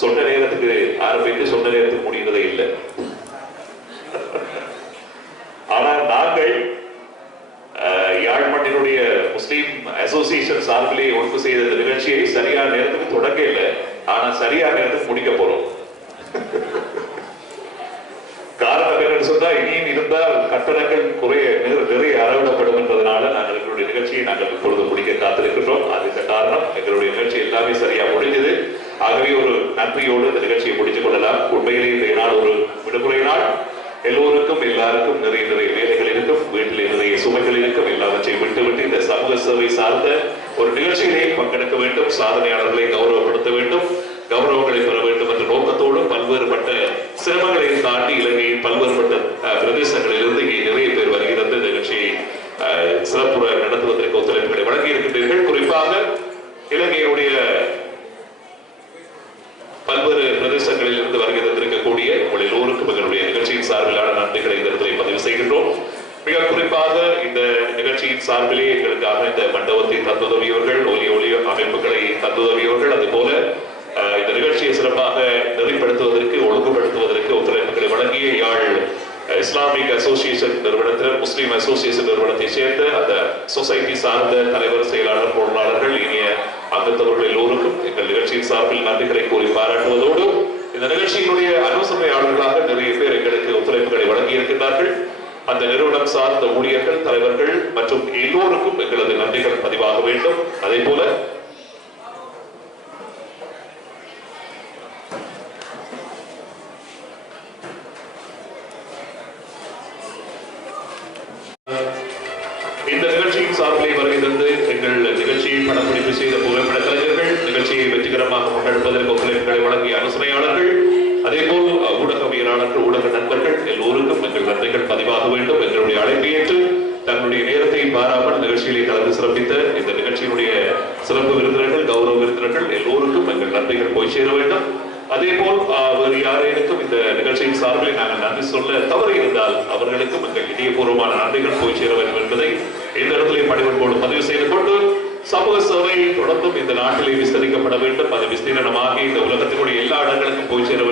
சொன்ன நேரத்துக்கு ஆரம்பித்து சொன்ன நேரத்துக்கு முடிகிறதே இல்லை. ஆனால் நாங்கள் யாழ்மண்ணினுடைய முஸ்லீம் அசோசியேஷன் சார்பிலே ஒன்று செய்த இந்த நிகழ்ச்சியை சரியான நேரத்துக்கு தொடங்க இல்லை, ஆனா சரியான நேரத்துக்கு முடிக்க போறோம். காரணம் என்னன்னு சொன்னா, இனியும் இருந்தால் கட்டணங்கள் நிறைய அறவிடப்படும் என்பதனால நாங்கள் எங்களுடைய நிகழ்ச்சியை நாங்கள் இப்பொழுது முடிக்க காத்திருக்கின்றோம். அதுக்கு காரணம் எங்களுடைய நிகழ்ச்சி எல்லாமே சரியா முடிஞ்சது. ஆகவே ஒரு நன்றியோடு இந்த நிகழ்ச்சியை முடித்துக் கொள்ளலாம். உண்மையிலே இந்த நாள் ஒரு விடுமுறை நாள். எல்லோருக்கும் எல்லாருக்கும் நிறைய வேலைகள் இருக்கும், வீட்டில் நிறைய சுமைகள் இருக்கும். எல்லாவற்றையும் விட்டுவிட்டு இந்த சமூக சேவை சார்ந்த ஒரு நிகழ்ச்சியிலே பங்கெடுக்க வேண்டும், சாதனையாளர்களை கௌரவப்படுத்த வேண்டும், கௌரவங்களை பெற வேண்டும் என்ற நோக்கத்தோடு பல்வேறுபட்ட சிரமங்களை தாண்டி இலங்கையின் பல்வேறுபட்ட பிரதேசங்களிலிருந்து இங்கே நிறைய பேர் வருகிறது. இந்த நிகழ்ச்சியை சிறப்புற நடத்துவதற்கு ஒத்துழைப்புகளை வழங்கி இருக்கின்றீர்கள். குறிப்பாக இலங்கையுடைய பல்வேறு பிரதேசங்களில் இருந்து வருகை தந்திருக்கக்கூடிய உங்கள் எல்லோருக்கும் எங்களுடைய நிகழ்ச்சியின் சார்பிலான நன்றிகளை இந்த இடத்திலே பதிவு செய்கின்றோம். மிக குறிப்பாக இந்த நிகழ்ச்சியின் சார்பிலே எங்களுக்காக இந்த மண்டபத்தை தந்துதவியவர்கள், ஒலி அமைப்புகளை தந்துதவியவர்கள், அதுபோல இந்த நிகழ்ச்சியை சிறப்பாக நெறிப்படுத்துவதற்கு ஒழுங்குபடுத்துவதற்கு ஒத்துழைப்புகளை வழங்கிய யாழ் இஸ்லாமிக் அசோசியேஷன் நிறுவனத்தினர், முஸ்லீம் அசோசியேஷன் நிறுவனத்தை சேர்ந்த அந்த சொசைட்டி சார்ந்த தலைவர், செயலாளர், பொருளாளர்கள், இனிய அங்கத்தவர்கள் எல்லோருக்கும் எங்கள் நிகழ்ச்சியின் சார்பில் நன்றிகளை கூறி பாராட்டுவதோடு இந்த நிகழ்ச்சியினுடைய அனுசரணையாளர்களாக நிறைய பேர் எங்களுக்கு ஒத்துழைப்புகளை வழங்கி இருக்கின்றார்கள். அந்த நிறுவனம் சார்ந்த ஊழியர்கள், தலைவர்கள் மற்றும் எல்லோருக்கும் எங்களது நன்றிகள் பதிவாக வேண்டும். அதே போல இந்த நிகழ்ச்சியின் சார்பிலே வருகை தந்து எங்கள் நிகழ்ச்சியை படப்பிடிப்பு செய்த புகைப்பட கலைஞர்கள், நிகழ்ச்சியை வெற்றிகரமாக முன்னெடுப்பதற்கு ஒத்துழைப்புகளை வழங்கிய அனுசரணையாளர்கள், அதேபோல் ஊடகவியலாளர்கள், ஊடக நண்பர்கள் எல்லோருக்கும் எங்கள் நன்றிகள் பதிவாக வேண்டும். எங்களுடைய அழைப்பை ஏற்று தங்களுடைய நேரத்தை பாராமல் நிகழ்ச்சிகளை கலந்து சிறப்பித்த இந்த நிகழ்ச்சியினுடைய சிறப்பு விருந்தினர்கள், கௌரவ விருந்தினர்கள் எல்லோருக்கும் எங்கள் நன்றிகள் போய் சேர வேண்டும். அதேபோல் வேறு யாரேனுக்கும் இந்த நிகழ்ச்சியின் சார்பில் நாங்கள் நன்றி சொல்ல தவறு இருந்தால் அவர்களுக்கும் எங்கள் இதயபூர்வமான நன்றிகள் போய் சேர வேண்டும் என்பதை இந்த இடத்திலே பணிவன்போடு பதிவு செய்து கொண்டு, சமூக சேவை தொடர்ந்தும் இந்த நாட்டிலே விஸ்தரிக்கப்பட வேண்டும். அது விஸ்தீரணமாகி இந்த உலகத்தினுடைய எல்லா இடங்களுக்கும் போய் சேர